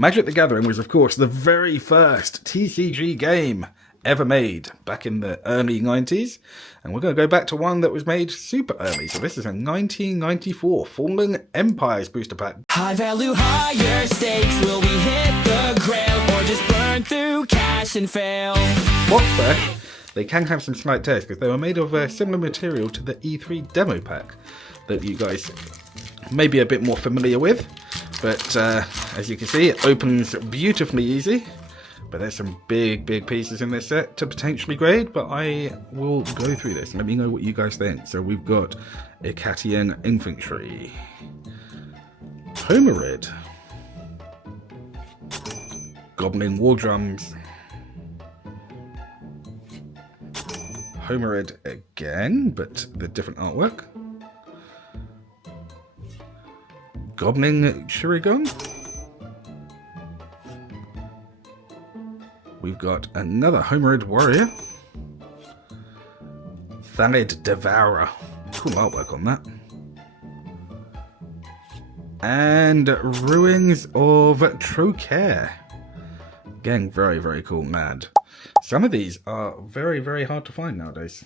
Magic the Gathering was, of course, the very first TCG game ever made back in the early 90s. And we're going to go back to one that was made super early. So this is a 1994 Fallen Empires booster pack. High value, higher stakes. Will we hit the grail or just burn through cash and fail? What's that? They can have some slight tears because they were made of similar material to the E3 demo pack that you guys may be a bit more familiar with. But as you can see, it opens beautifully easy. But there's some big pieces in this set to potentially grade, but I will go through this and let me know what you guys think. So we've got Icatian Infantry, Homerid, Goblin War Drums, Homerid again, but the different artwork, Goblin Shurigon. We've got another Homerid Warrior, Thalid Devourer. Cool artwork on that. And Ruins of Trocaire. Again, very cool, mad. Some of these are very hard to find nowadays.